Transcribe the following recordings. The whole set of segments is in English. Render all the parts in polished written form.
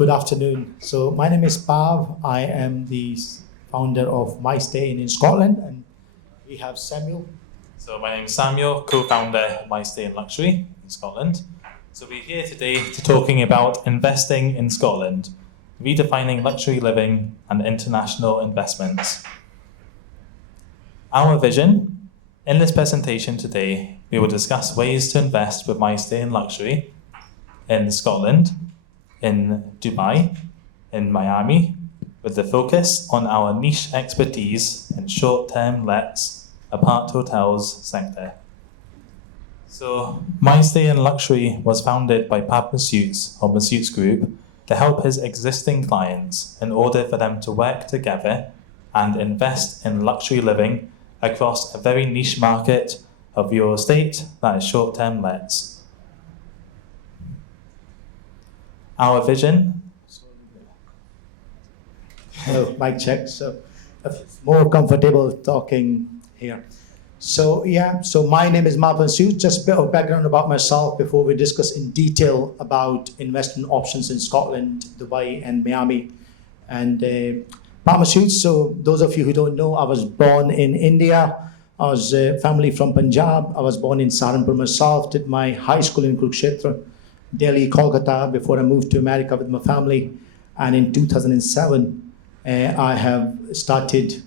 Good afternoon. So my name is Pav. I am the founder of mySTAYINN in Scotland, and we have Samuel. So my name is Samuel, co-founder of mySTAYINN Luxury in Scotland. So we're here today to talking about investing in Scotland, redefining luxury living and international investments. Our vision. In this presentation today, we will discuss ways to invest with mySTAYINN Luxury in Scotland, in Dubai, in Miami, with the focus on our niche expertise in short-term lets, apart hotels sector. So mySTAYINN Luxury was founded by Pat Masutes of Masutes Group to help his existing clients in order for them to work together and invest in luxury living across a very niche market of real estate that is short-term lets. Our vision. Hello, mic check. So more comfortable talking here. So my name is Masutes. Just a bit of background about myself before we discuss in detail about investment options in Scotland, Dubai, and Miami. And Masutes, so those of you who don't know, I was born in India. I was family from Punjab. I was born in Saharanpur myself, did my high school in Kurukshetra, Delhi, Kolkata, before I moved to America with my family. And in 2007, I have started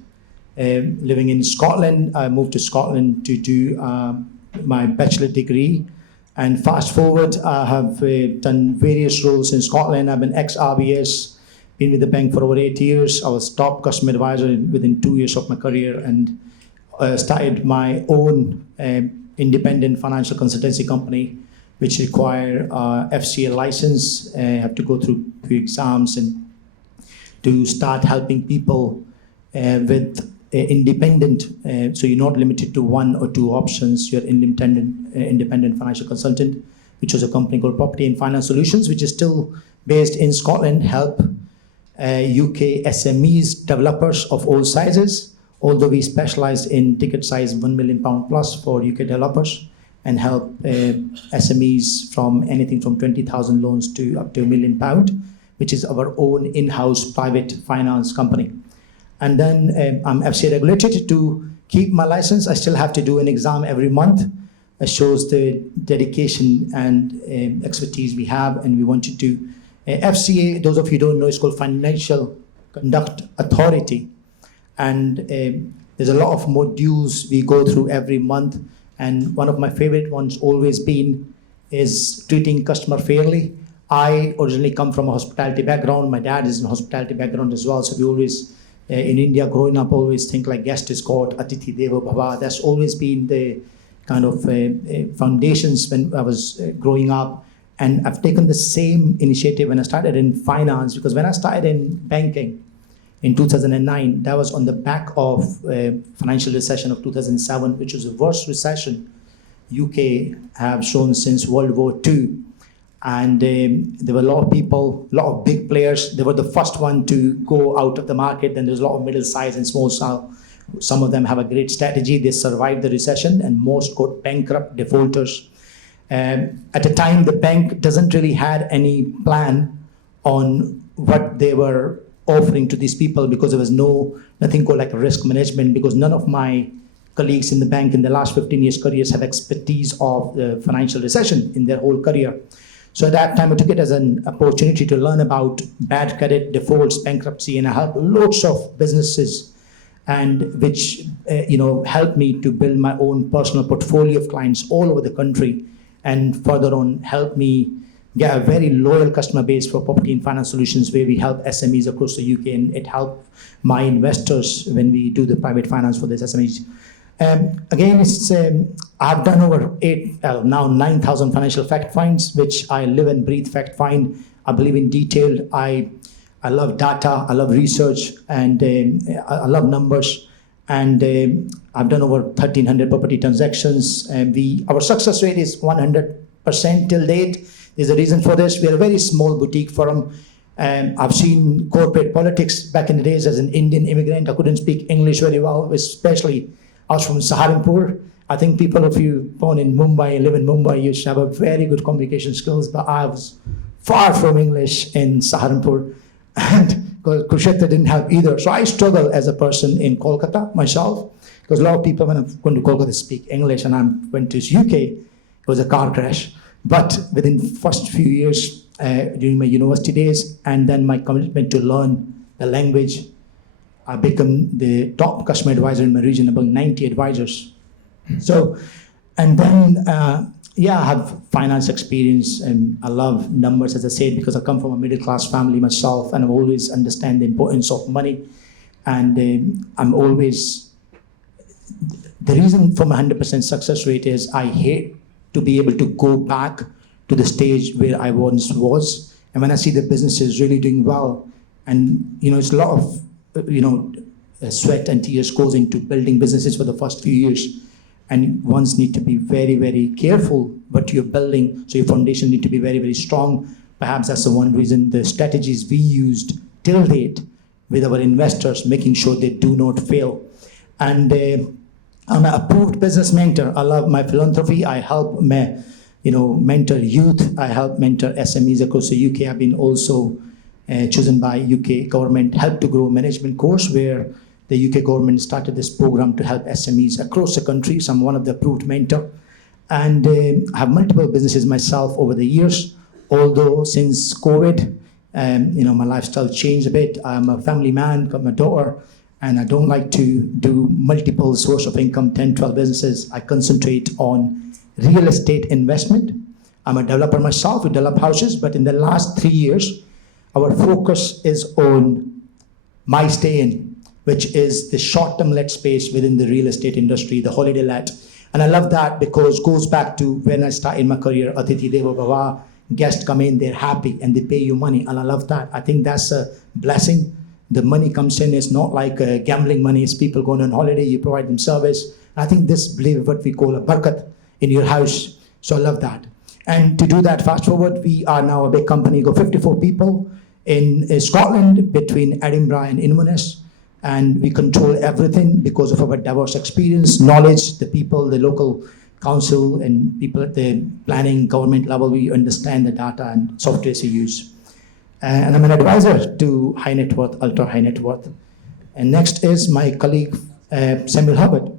living in Scotland. I moved to Scotland to do my bachelor degree. And fast forward, I have done various roles in Scotland. I've been ex-RBS, been with the bank for over 8 years. I was top customer advisor within 2 years of my career, and started my own independent financial consultancy company, which require FCA license. Have to go through few exams and to start helping people with independent. So you're not limited to one or two options. You're independent financial consultant, which was a company called Property and Finance Solutions, which is still based in Scotland. Help UK SMEs, developers of all sizes, although we specialize in ticket size £1 million plus for UK developers, and help SMEs from anything from 20,000 loans to up to £1 million, which is our own in-house private finance company. And then I'm FCA regulated. To keep my license, I still have to do an exam every month. It shows the dedication and expertise we have, and we want to do. FCA, those of you who don't know, is called Financial Conduct Authority. And there's a lot of modules we go through every month. And one of my favorite ones always been is treating customer fairly. I originally come from a hospitality background. My dad is in a hospitality background as well. So we always, in India, growing up, always think like guest is God, Atithi Devo Bhava. That's always been the kind of foundations when I was growing up. And I've taken the same initiative when I started in finance, because when I started in banking in 2009, that was on the back of financial recession of 2007, which was the worst recession UK have shown since World War II. And there were a lot of people, a lot of big players. They were the first one to go out of the market. Then there's a lot of middle size and small size. Some of them have a great strategy. They survived the recession, and most got bankrupt, defaulters. At the time, the bank doesn't really had any plan on what they were offering to these people, because there was nothing called like risk management, because none of my colleagues in the bank in the last 15 years careers have expertise of the financial recession in their whole career. So at that time, I took it as an opportunity to learn about bad credit, defaults, bankruptcy, and I helped lots of businesses, and which helped me to build my own personal portfolio of clients all over the country, and further on helped me get a very loyal customer base for Property and Finance Solutions, where we help SMEs across the UK, and it helped my investors when we do the private finance for these SMEs. Again, I've done over 9,000 financial fact finds, which I live and breathe fact find. I believe in detail. I love data. I love research, and I love numbers. And I've done over 1,300 property transactions. And our success rate is 100% till date. There's a reason for this. We are a very small boutique firm. I've seen corporate politics back in the days as an Indian immigrant. I couldn't speak English very well, especially I was from Saharanpur. I think people of you born in Mumbai, live in Mumbai, you should have a very good communication skills, but I was far from English in Saharanpur, and Kurukshetra didn't help either. So I struggle as a person in Kolkata myself, because a lot of people when I'm going to Kolkata speak English, and I went to UK, it was a car crash. But within the first few years during my university days, and then my commitment to learn the language, I become the top customer advisor in my region, about 90 advisors. So, and then, I have finance experience, and I love numbers, as I said, because I come from a middle-class family myself, and I always understand the importance of money. And I'm always, the reason for my 100% success rate is I hate to be able to go back to the stage where I once was. And when I see the businesses really doing well, and it's a lot of sweat and tears goes into building businesses for the first few years, and ones need to be very, very careful what you're building, so your foundation need to be very, very strong. Perhaps that's the one reason the strategies we used till date with our investors, making sure they do not fail. And I'm an approved business mentor. I love my philanthropy. I help mentor youth. I help mentor SMEs across the UK. I've been also chosen by UK government Help to Grow management course, where the UK government started this program to help SMEs across the country. So I'm one of the approved mentor. And I have multiple businesses myself over the years, although since COVID, my lifestyle changed a bit. I'm a family man, got my daughter, and I don't like to do multiple source of income, 10, 12 businesses. I concentrate on real estate investment. I'm a developer myself, we develop houses, but in the last 3 years, our focus is on mySTAYINN, which is the short-term let space within the real estate industry, the holiday let. And I love that because it goes back to when I started my career, Atiti Deva Bhava, guests come in, they're happy, and they pay you money, and I love that. I think that's a blessing. The money comes in, it's not like gambling money, it's people going on holiday, you provide them service. I think this, believe what we call a barakat in your house, so I love that. And to do that, fast forward, we are now a big company, got 54 people in Scotland, between Edinburgh and Inverness, and we control everything because of our diverse experience, knowledge, the people, the local council, and people at the planning government level, we understand the data and softwares we use. And I'm an advisor to high net worth, ultra high net worth. And next is my colleague, Samuel Herbert.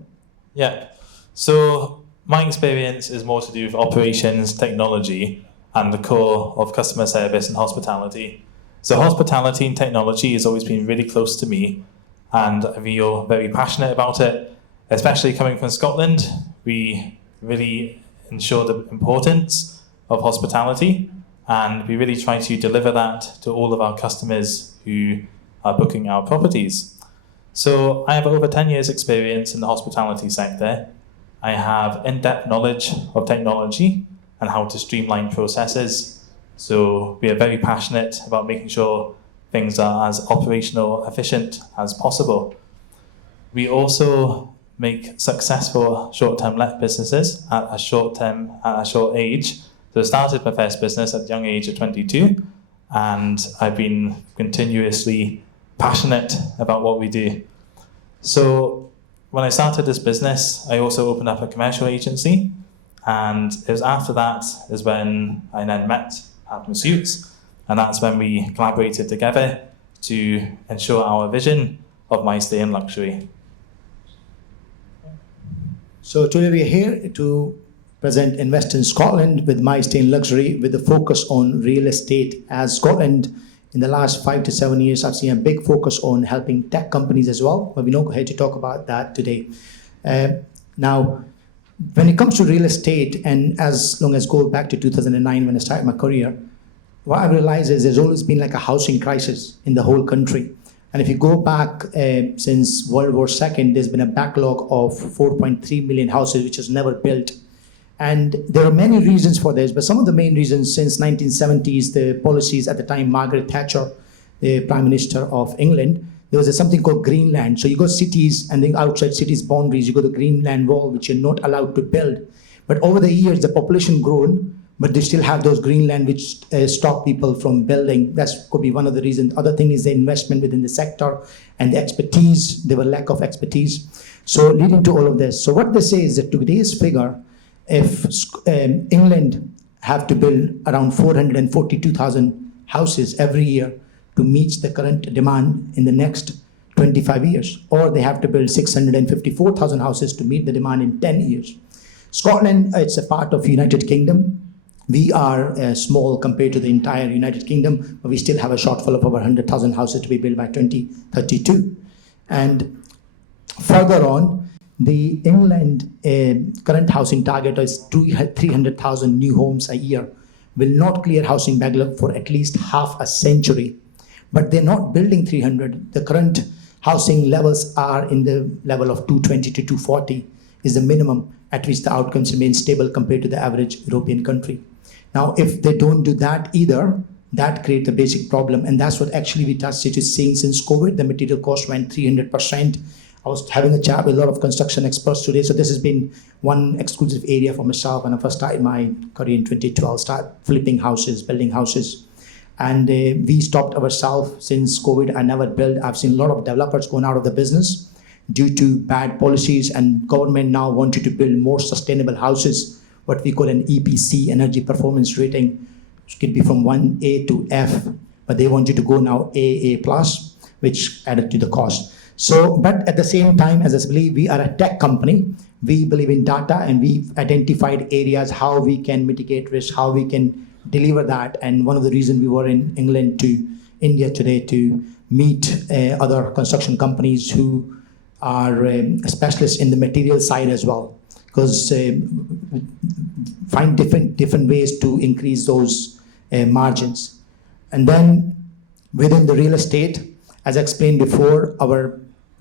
Yeah, so my experience is more to do with operations, technology, and the core of customer service and hospitality. So hospitality and technology has always been really close to me, and I feel very passionate about it, especially coming from Scotland. We really ensure the importance of hospitality, and we really try to deliver that to all of our customers who are booking our properties. So I have over 10 years experience in the hospitality sector. I have in-depth knowledge of technology and how to streamline processes. So we are very passionate about making sure things are as operational efficient as possible. We also make successful short-term let businesses at a short age. So I started my first business at the young age of 22, and I've been continuously passionate about what we do. So when I started this business, I also opened up a commercial agency, and it was after that is when I then met at Masutes, and that's when we collaborated together to ensure our vision of mySTAYINN Luxury. So today we are here to present Invest in Scotland with mySTAYINN Luxury, with the focus on real estate, as Scotland in the last 5 to 7 years, I've seen a big focus on helping tech companies as well, but we're not here to talk about that today. Now, when it comes to real estate, and as long as go back to 2009 when I started my career, what I realized is there's always been like a housing crisis in the whole country. And if you go back since World War II, there's been a backlog of 4.3 million houses which was never built. And there are many reasons for this, but some of the main reasons since 1970s, the policies at the time, Margaret Thatcher, the Prime Minister of England, there was something called Greenland. So you got cities, and then outside cities' boundaries, you got the Greenland wall, which you're not allowed to build. But over the years, the population grown, but they still have those Greenland which stop people from building. That could be one of the reasons. Other thing is the investment within the sector and the expertise. There were lack of expertise. So leading to all of this. So what they say is that today's figure, if England have to build around 442,000 houses every year to meet the current demand in the next 25 years, or they have to build 654,000 houses to meet the demand in 10 years. Scotland, it's a part of United Kingdom. We are small compared to the entire United Kingdom, but we still have a shortfall of over 100,000 houses to be built by 2032. And further on, the England current housing target is 300,000 new homes a year, will not clear housing backlog for at least half a century. But they're not building 300. The current housing levels are in the level of 220 to 240 is the minimum at which the outcomes remain stable compared to the average European country. Now, if they don't do that either, that creates a basic problem. And that's what actually we started seeing since COVID. The material cost went 300%. I was having a chat with a lot of construction experts today. So this has been one exclusive area for myself when I first started my career in 2012, start flipping houses, building houses. And we stopped ourselves since COVID. I never built. I've seen a lot of developers going out of the business due to bad policies, and government now want you to build more sustainable houses, what we call an EPC, energy performance rating, which could be from 1A to F, but they want you to go now A+, which added to the cost. So, but at the same time, as I believe, we are a tech company. We believe in data, and we've identified areas how we can mitigate risk, how we can deliver that. And one of the reasons we were in England to India today to meet other construction companies who are specialists in the material side as well, because find different ways to increase those margins. And then within the real estate, as I explained before,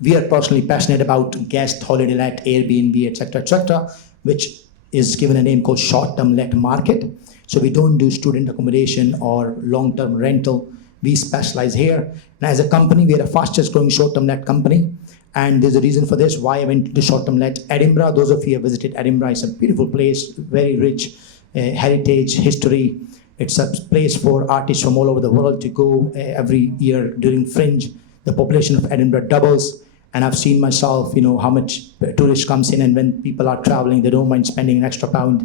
we are personally passionate about guest, holiday let, Airbnb, etc., which is given a name called short-term let market. So we don't do student accommodation or long-term rental. We specialize here. And as a company, we are the fastest growing short-term let company. And there's a reason for this, why I went to short-term let. Edinburgh, those of you who have visited Edinburgh, is a beautiful place, very rich heritage, history. It's a place for artists from all over the world to go every year during Fringe. The population of Edinburgh doubles. And I've seen myself, how much tourists comes in, and when people are traveling, they don't mind spending an extra pound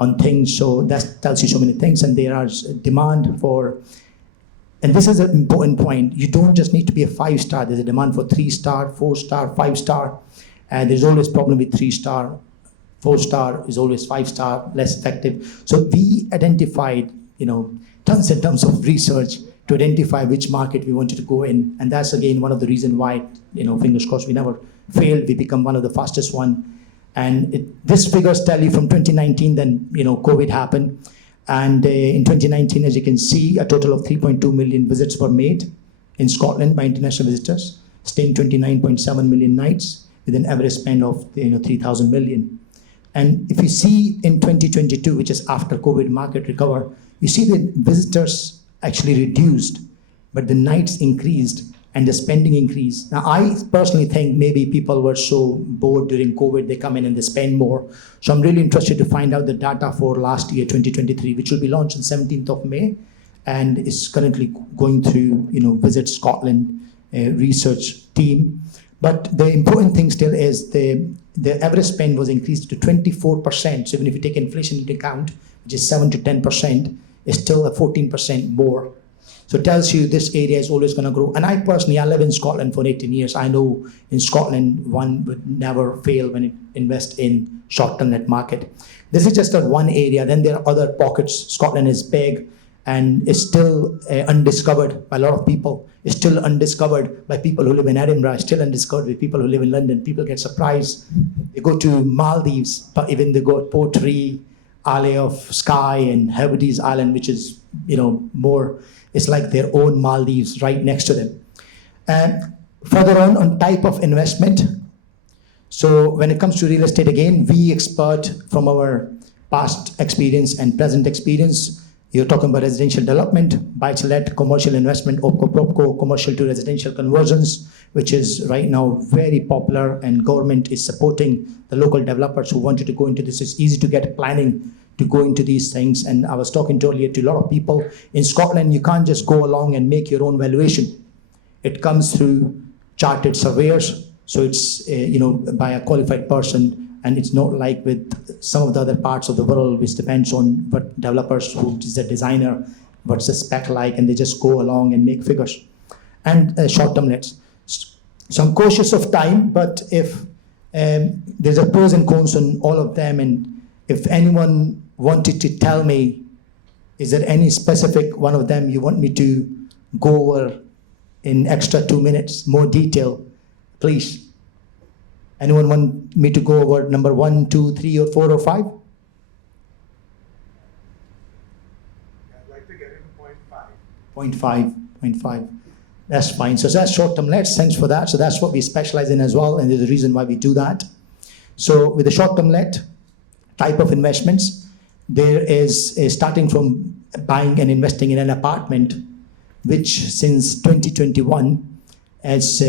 on things. So that tells you so many things. And there is demand for, and this is an important point, you don't just need to be a 5-star. There's a demand for 3-star, 4-star, 5-star. And there's always problem with 3-star. 4-star is always 5-star, less effective. So we identified, tons and tons of research to identify which market we wanted to go in. And that's again one of the reasons why, fingers crossed, we never failed. We become one of the fastest one. And this figures tell you from 2019, then COVID happened. And in 2019, as you can see, a total of 3.2 million visits were made in Scotland by international visitors, staying 29.7 million nights with an average spend of 3,000 million. And if you see in 2022, which is after COVID market recover, you see the visitors actually reduced, but the nights increased and the spending increased. Now, I personally think maybe people were so bored during COVID, they come in and they spend more. So I'm really interested to find out the data for last year, 2023, which will be launched on 17th of May, and is currently going through, Visit Scotland research team. But the important thing still is the average spend was increased to 24%. So even if you take inflation into account, which is 7 to 10%, is still a 14% more. So it tells you this area is always going to grow. And I live in Scotland for 18 years. I know in Scotland, one would never fail when it invests in short-term net market. This is just one area. Then there are other pockets. Scotland is big and is still undiscovered by a lot of people. It's still undiscovered by people who live in Edinburgh. It's still undiscovered by people who live in London. People get surprised. They go to Maldives, but even they go to Portree, Isle of Skye, and Hebrides Island, which is, more, it's like their own Maldives right next to them. And further on type of investment. So when it comes to real estate, again, we expert from our past experience and present experience. You're talking about residential development, buy-to-let, commercial investment, OPCO, commercial to residential conversions, which is right now very popular, and government is supporting the local developers who wanted to go into this. It's easy to get planning to go into these things. And I was talking earlier to a lot of people. In Scotland, you can't just go along and make your own valuation. It comes through chartered surveyors. So it's, by a qualified person, and it's not like with some of the other parts of the world, which depends on what developers, who is a designer, what's the spec like, and they just go along and make figures. And short-term lets. So I'm cautious of time, but if there's a pros and cons on all of them, and if anyone wanted to tell me, is there any specific one of them you want me to go over in extra 2 minutes, more detail, please. Anyone want me to go over number 1, 2, 3, or 4, or 5? I'd like to get into point 5. Point five. That's fine. So that's short-term lets. Thanks for that. So that's what we specialize in as well, and there's a reason why we do that. So with the short-term let type of investments, there is starting from buying and investing in an apartment, which since 2021, as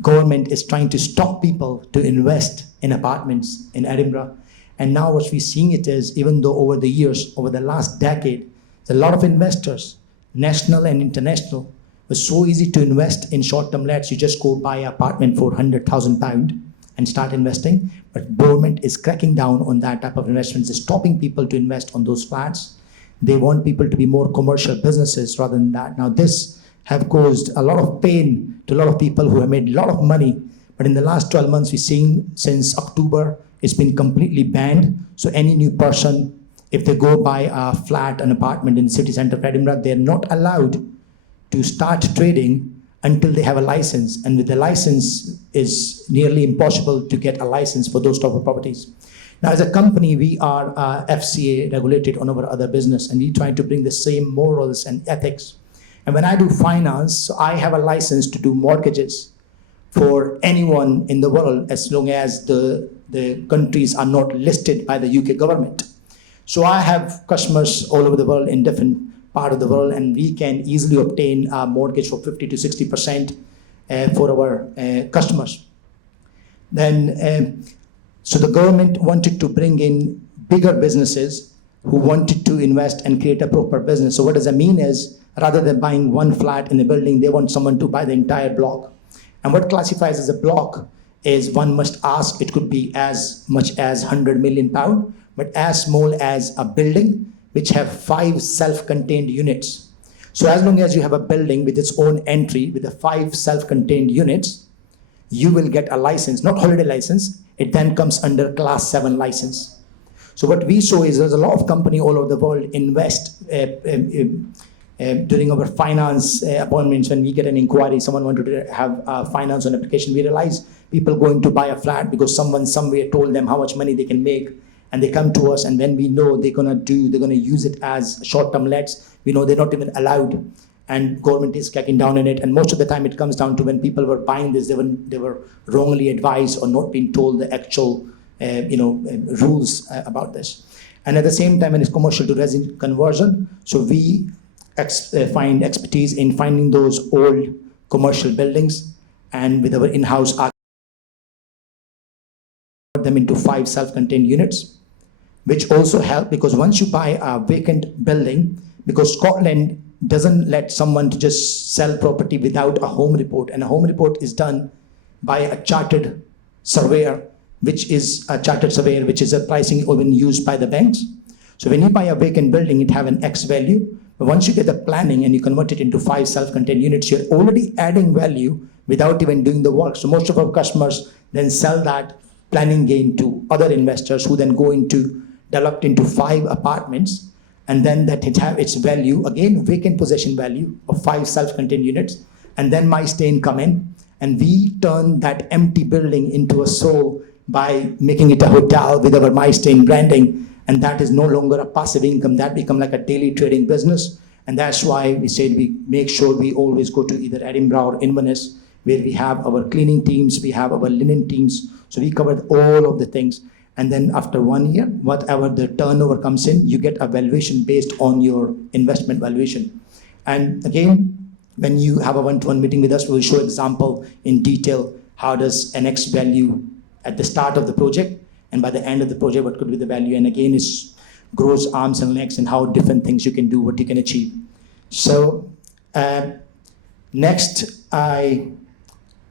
government is trying to stop people to invest in apartments in Edinburgh. And now what we're seeing it is, even though over the years, over the last decade, a lot of investors, national and international, it was so easy to invest in short-term lets. You just go buy an apartment for £100,000 and start investing. But government is cracking down on that type of investments. It's stopping people to invest on those flats. They want people to be more commercial businesses rather than that. Now this have caused a lot of pain to a lot of people who have made a lot of money. But in the last 12 months, we've seen since October, it's been completely banned. So any new person, if they go buy a flat, an apartment in the city centre of Edinburgh, they're not allowed to start trading until they have a license. And with the license, is nearly impossible to get a license for those type of properties. Now, as a company, we are FCA regulated on our other business, and we try to bring the same morals and ethics. And when I do finance, so I have a license to do mortgages for anyone in the world, as long as the countries are not listed by the UK government. So I have customers all over the world in different part of the world, and we can easily obtain a mortgage for 50 to 60% for our customers. Then, so the government wanted to bring in bigger businesses who wanted to invest and create a proper business. So what does that mean is, rather than buying one flat in the building, they want someone to buy the entire block. And what classifies as a block is, one must ask, it could be as much as £100 million, but as small as a building which have 5 self-contained units. So as long as you have a building with its own entry with the 5 self-contained units, you will get a license, not holiday license. It then comes under class 7 license. So what we saw is, there's a lot of company all over the world invest during our finance appointments. When we get an inquiry, someone wanted to have a finance on application, we realize people going to buy a flat because someone somewhere told them how much money they can make, and they come to us, and when we know they're gonna use it as short-term lets, we know they're not even allowed, and government is cracking down on it. And most of the time it comes down to, when people were buying this, they were wrongly advised or not being told the actual rules about this. And at the same time, when it's commercial to resi conversion, so we find expertise in finding those old commercial buildings, and with our in-house them into 5 self-contained units, which also help, because once you buy a vacant building, because Scotland doesn't let someone to just sell property without a home report, and a home report is done by a chartered surveyor, which is a pricing even used by the banks. So when you buy a vacant building, it have an X value, but once you get the planning and you convert it into 5 self-contained units, you're already adding value without even doing the work. So most of our customers then sell that planning gain to other investors, who then go into developed into 5 apartments, and then that it have its value, again vacant possession value of 5 self-contained units, and then mySTAYINN come in, and we turn that empty building into a soul by making it a hotel with our mySTAYINN branding, and that is no longer a passive income, that become like a daily trading business. And that's why we said we make sure we always go to either Edinburgh or Inverness, where we have our cleaning teams, we have our linen teams, so we covered all of the things. And then after 1 year, whatever the turnover comes in, you get a valuation based on your investment valuation. And again, when you have a one-to-one meeting with us, we'll show example in detail, how does an X value at the start of the project, and by the end of the project, what could be the value. And again, it's grows arms and legs, and how different things you can do, what you can achieve. So next, I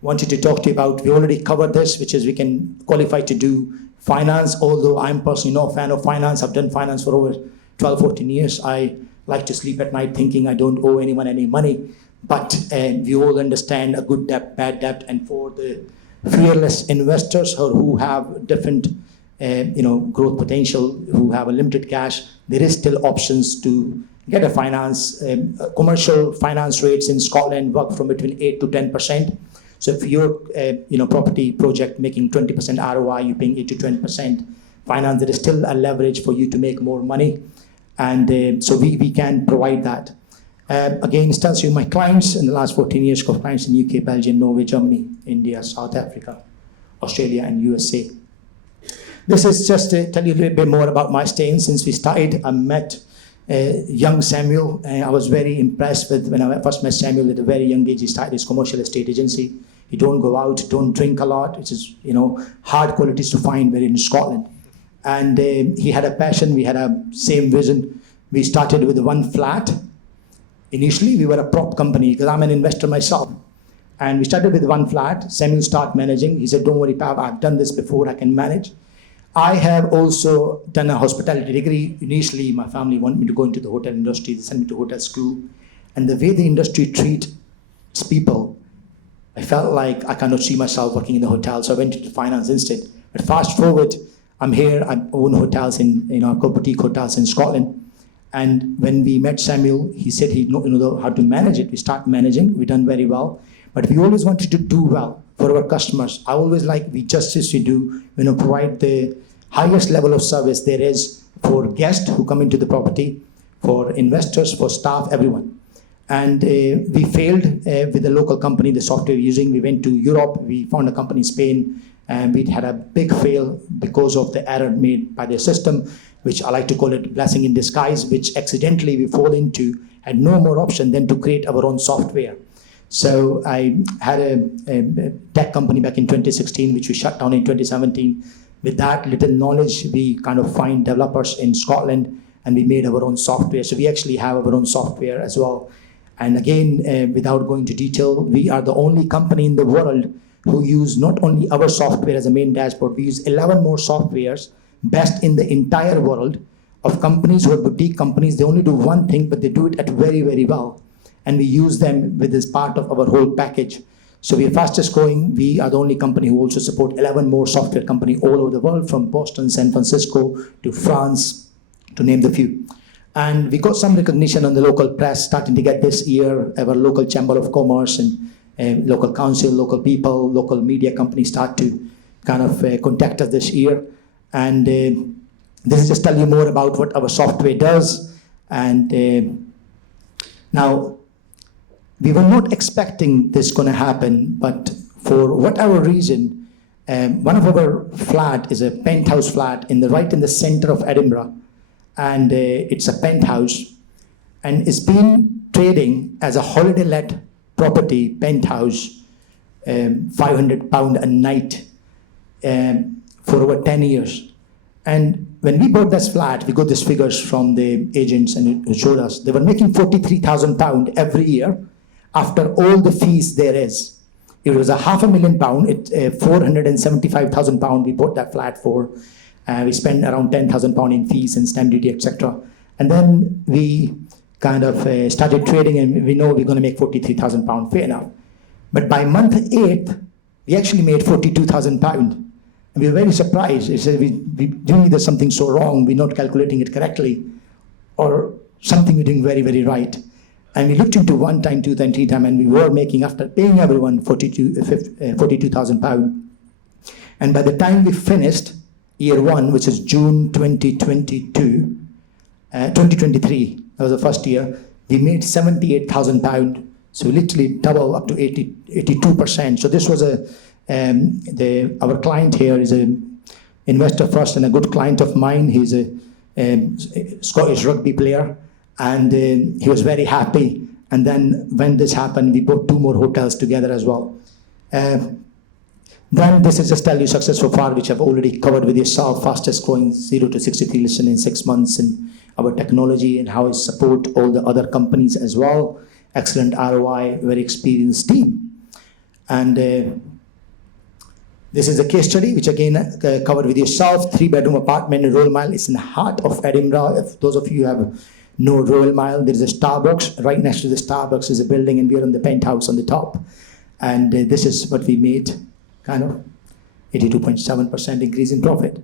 wanted to talk to you about, we already covered this, which is we can qualify to do finance, although I'm personally not a fan of finance. I've done finance for over 12, 14 years. I like to sleep at night thinking I don't owe anyone any money. But we all understand a good debt, bad debt, and for the fearless investors who have different growth potential, who have a limited cash, there is still options to get a finance. Commercial finance rates in Scotland work from between 8 to 10%. So if your property project making 20% ROI, you're paying 8 to 20% finance, there is still a leverage for you to make more money. And so we can provide that. Again, it tells you my clients in the last 14 years, got clients in UK, Belgium, Norway, Germany, India, South Africa, Australia, and USA. This is just to tell you a little bit more about mySTAYINN. Since we started, I met young Samuel. I was very impressed with when I first met Samuel at a very young age. He started his commercial estate agency. He don't go out, don't drink a lot, which is hard qualities to find where in Scotland. And he had a passion. We had a same vision. We started with one flat. Initially, we were a prop company because I'm an investor myself. And we started with one flat. Samuel started managing. He said, don't worry, Pav, I've done this before, I can manage. I have also done a hospitality degree. Initially, my family wanted me to go into the hotel industry. They sent me to hotel school. And the way the industry treats people, I felt like I cannot see myself working in the hotel. So I went into finance instead. But fast forward, I'm here. I own hotels boutique hotels in Scotland. And when we met Samuel, he said he know how to manage it. We start managing. We've done very well. But we always wanted to do well for our customers. I always like we justice we do, provide the highest level of service there is for guests who come into the property, for investors, for staff, everyone. And we failed with the local company, the software we're using. We went to Europe. We found a company in Spain, and we had a big fail because of the error made by the system, which I like to call it blessing in disguise, which accidentally we fall into, had no more option than to create our own software. So I had a tech company back in 2016, which we shut down in 2017. With that little knowledge, we kind of find developers in Scotland, and we made our own software. So we actually have our own software as well. And again, without going into detail, we are the only company in the world who use not only our software as a main dashboard, we use 11 more softwares, best in the entire world, of companies who are boutique companies. They only do one thing, but they do it at very, very well. And we use them with this part of our whole package. So we are fastest growing. We are the only company who also support 11 more software companies all over the world, from Boston, San Francisco, to France, to name the few. And we got some recognition on the local press starting to get this year. Our local Chamber of Commerce and local council, local people, local media companies start to kind of contact us this year. And this is just tell you more about what our software does. And now, we were not expecting this going to happen, but for whatever reason, one of our flat is a penthouse flat right in the center of Edinburgh. And it's a penthouse. And it's been trading as a holiday let property penthouse, £500 a night for over 10 years. And when we bought this flat, we got these figures from the agents and it showed us they were making £43,000 every year after all the fees there is. It was £500,000, £475,000 we bought that flat for. We spent around £10,000 in fees and stamp duty, etc. And then we kind of started trading, and we know we're going to make £43,000, fair enough. But by month 8, we actually made £42,000. And we were very surprised. It said, we knew there's something so wrong, we're not calculating it correctly, or something we're doing very, very right. And we looked into 1 time, 2 time, 3 time, and we were making, after paying everyone, £42,000. And by the time we finished year 1, which is June 2023, that was the first year, we made £78,000. So literally double, up to 82%. So this was our client here is an investor first and a good client of mine. He's a Scottish rugby player, and he was very happy. And then when this happened, we bought 2 more hotels together as well. Then this is just tell you success so far, which I've already covered with yourself. Fastest growing 0 to 63 listen in 6 months, and our technology and how it support all the other companies as well. Excellent ROI, very experienced team. And This is a case study, which again covered with yourself. 3-bedroom apartment in Royal Mile. It's in the heart of Edinburgh. If those of you have know Royal Mile, there is a Starbucks. Right next to the Starbucks is a building, and we are in the penthouse on the top. And this is what we made, kind of 82.7% increase in profit.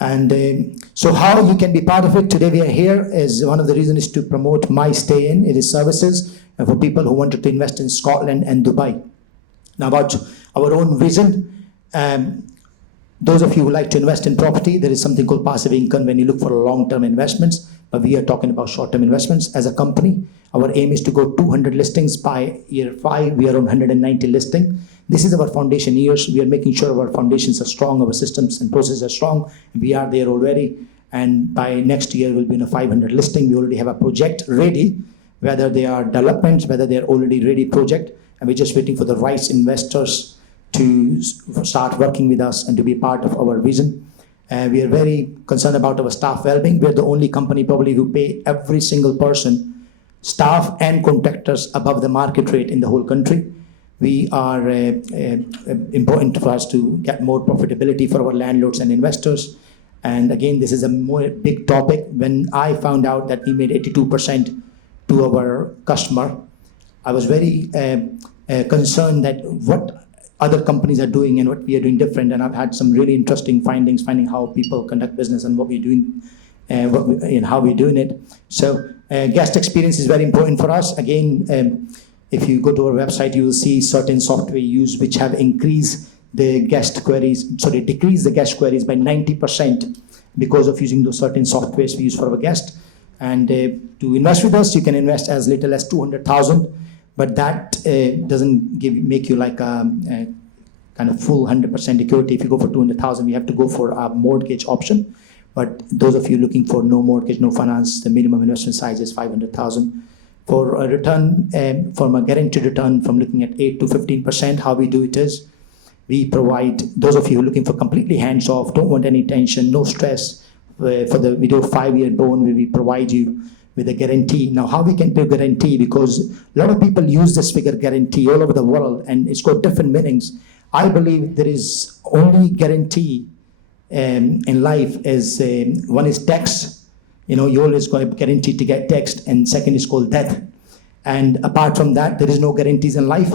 And so how you can be part of it, today we are here, is one of the reasons is to promote mySTAYINN. It is services for people who wanted to invest in Scotland and Dubai. Now about our own vision, those of you who like to invest in property, there is something called passive income when you look for long-term investments, but we are talking about short-term investments. As a company, our aim is to go 200 listings by year 5. We are on 190 listing. This is our foundation years. We are making sure our foundations are strong, our systems and processes are strong. We are there already, and by next year we'll be in a 500 listing. We already have a project ready, whether they are developments, whether they're already ready project, and we're just waiting for the right investors to start working with us and to be part of our vision. We are very concerned about our staff well-being. We're the only company probably who pay every single person, staff and contractors, above the market rate in the whole country. We are important for us to get more profitability for our landlords and investors. And again, this is a more big topic. When I found out that we made 82% to our customer, I was very concerned that what other companies are doing and what we are doing different. And I've had some really interesting findings, finding how people conduct business and what we're doing, and how we're doing it. So guest experience is very important for us. Again, if you go to our website, you will see certain software used which have increased the guest queries, decreased the guest queries by 90% because of using those certain softwares we use for our guests. And to invest with us, you can invest as little as 200,000. But that doesn't make you like a kind of full 100% security. If you go for 200,000, we have to go for a mortgage option. But those of you looking for no mortgage, no finance, the minimum investment size is 500,000. For a return, from a guaranteed return, from looking at 8 to 15%, how we do it is, we provide those of you who are looking for completely hands-off, don't want any tension, no stress. We do a 5-year bond where we provide you with a guarantee. Now, how we can pay guarantee, because a lot of people use this figure guarantee all over the world, and it's got different meanings. I believe there is only guarantee in life is, one is tax. You always got a guarantee to get taxed, and second is called death. And apart from that, there is no guarantees in life.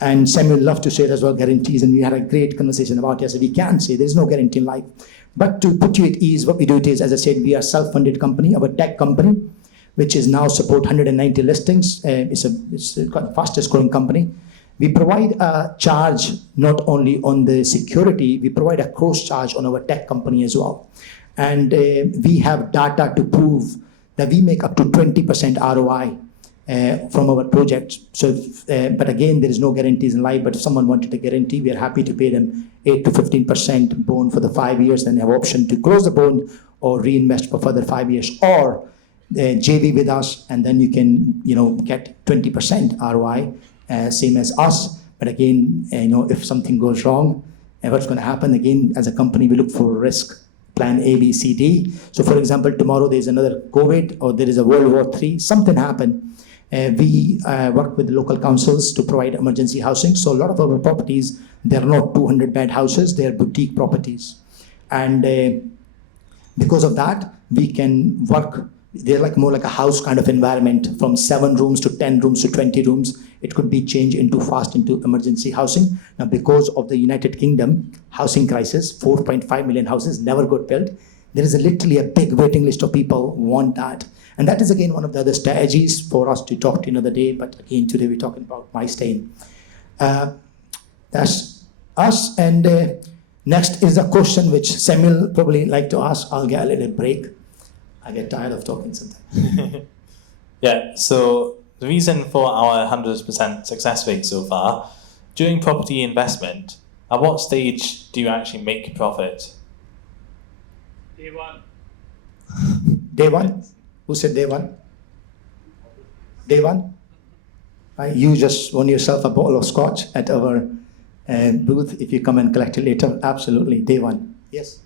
And Samuel loved to say it as well, guarantees, and we had a great conversation about it. So we can say there is no guarantee in life. But to put you at ease, what we do it is, as I said, we are a self-funded company, our tech company, which is now support 190 listings. It's the fastest growing company. We provide a charge not only on the security, we provide a cross charge on our tech company as well. And we have data to prove that we make up to 20% ROI from our projects. So, but again, there is no guarantees in life, but if someone wanted a guarantee, we are happy to pay them 8 to 15% bond for the 5 years, then have option to close the bond or reinvest for further 5 years, or JV with us, and then you can get 20% ROI, same as us. But again, if something goes wrong, what's going to happen? Again, as a company, we look for risk plan A, B, C, D. So for example, tomorrow there's another COVID, or there is a World War III, something happened. We work with local councils to provide emergency housing. So a lot of our properties, they're not 200-bed houses, they're boutique properties. And because of that, we can work. They're like more like a house kind of environment, from 7 rooms to 10 rooms to 20 rooms. It could be changed into emergency housing. Now, because of the United Kingdom housing crisis, 4.5 million houses never got built. There is literally a big waiting list of people who want that. And that is again one of the other strategies for us to talk to another day. But again, today we're talking about mySTAYINN. That's us. And next is a question which Samuel probably like to ask. I'll get a little break. I get tired of talking sometimes. Yeah, so the reason for our 100% success rate so far, during property investment, at what stage do you actually make a profit? Day one. Day one? Who said day one? Day one? You just won yourself a bottle of scotch at our booth. If you come and collect it later, absolutely, day one. Yes?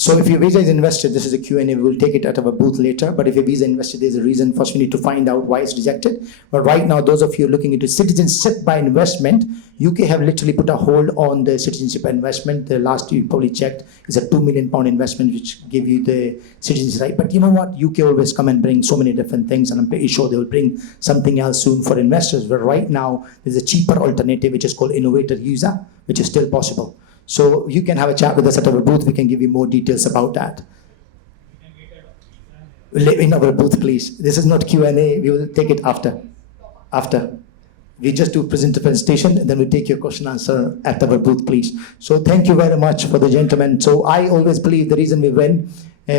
So if your visa is invested, this is a Q&A, we will take it at our booth later. But if your visa is invested, there's a reason. First, we need to find out why it's rejected. But right now, those of you looking into citizenship by investment, UK have literally put a hold on the citizenship by investment. The last you probably checked is a £2 million investment, which give you the citizenship right. But you know what? UK always come and bring so many different things, and I'm pretty sure they will bring something else soon for investors. But right now, there's a cheaper alternative, which is called Innovator Visa, which is still possible. So you can have a chat with us at our booth. We can give you more details about that. In our booth, please. This is not Q&A. We will take it after. We just do present the presentation, and then we take your question answer at our booth, please. So thank you very much for the gentlemen. So I always believe the reason we win,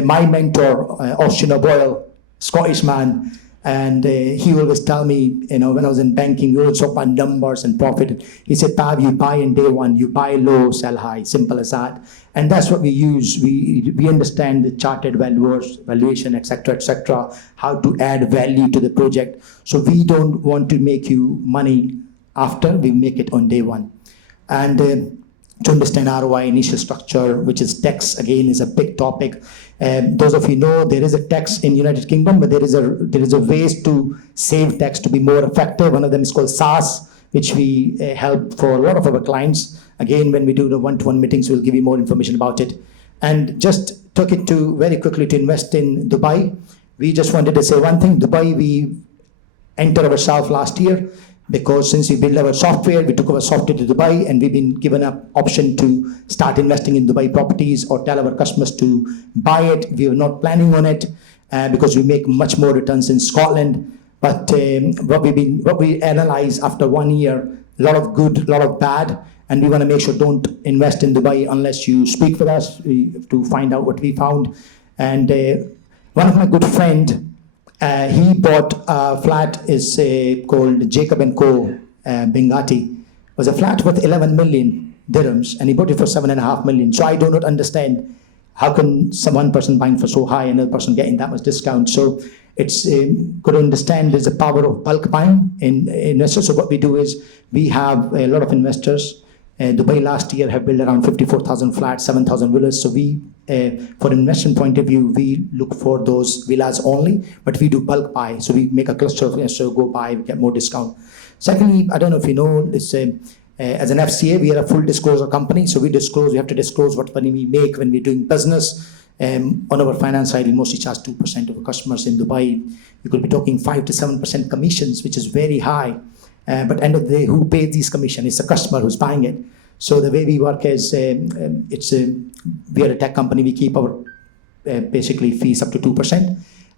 my mentor, Austin Boyle, Scottish man, and he always tell me, when I was in banking, we always talk about numbers and profit. He said, Pav, you buy in day one, you buy low, sell high, simple as that. And that's what we use. We understand the chartered valuers, valuation, etc., how to add value to the project. So we don't want to make you money after, we make it on day one. And to understand ROI, initial structure, which is tax, again, is a big topic. Those of you know there is a tax in United Kingdom, but there is a ways to save tax to be more effective. One of them is called SaaS, which we help for a lot of our clients. Again, when we do the one-to-one meetings, we'll give you more information about it. And just took it to very quickly to invest in Dubai. We just wanted to say one thing. Dubai, we entered ourselves last year, because since we built our software, we took our software to Dubai, and we've been given an option to start investing in Dubai properties or tell our customers to buy it. We are not planning on it because we make much more returns in Scotland. But what we analyze after 1 year, a lot of good, a lot of bad, and we want to make sure don't invest in Dubai unless you speak with us to find out what we found. And one of my good friend, he bought a flat is called Jacob & Co. Bengati. It was a flat worth 11 million dirhams, and he bought it for 7.5 million. So I do not understand how can one person buying for so high, another person getting that much discount. So it's good to understand there's a power of bulk buying in investors. So what we do is we have a lot of investors. Dubai last year have built around 54,000 flats, 7,000 villas. So we, for investment point of view, we look for those villas only, but we do bulk buy. So we make a cluster of investors go buy, we get more discount. Secondly, I don't know if you know, it's, as an FCA, we are a full disclosure company. So we have to disclose what money we make when we're doing business. On our finance side, we mostly charge 2% of our customers in Dubai. You could be talking 5 to 7% commissions, which is very high. But end of the day, who pays these commission? It's the customer who's buying it. So the way we work is, we are a tech company. We keep our basically fees up to 2,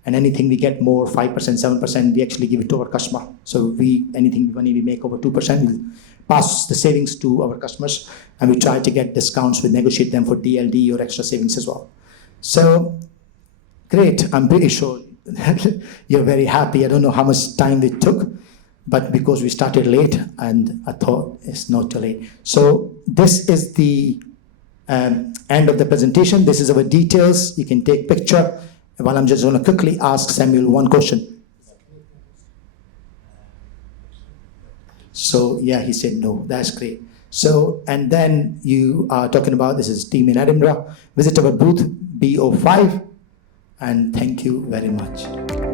and anything we get more 5%, 7%, we actually give it to our customer. So anything money we make over 2%, we'll pass the savings to our customers, and we try to get discounts. We negotiate them for DLD or extra savings as well. So great. I'm pretty sure you're very happy. I don't know how much time we took, but because we started late, and I thought it's not too late. So this is the end of the presentation. This is our details. You can take picture. While I'm just going to quickly ask Samuel one question. So yeah, he said no. That's great. So, and then you are talking about, this is team in Edinburgh. Visit our booth B05, and thank you very much.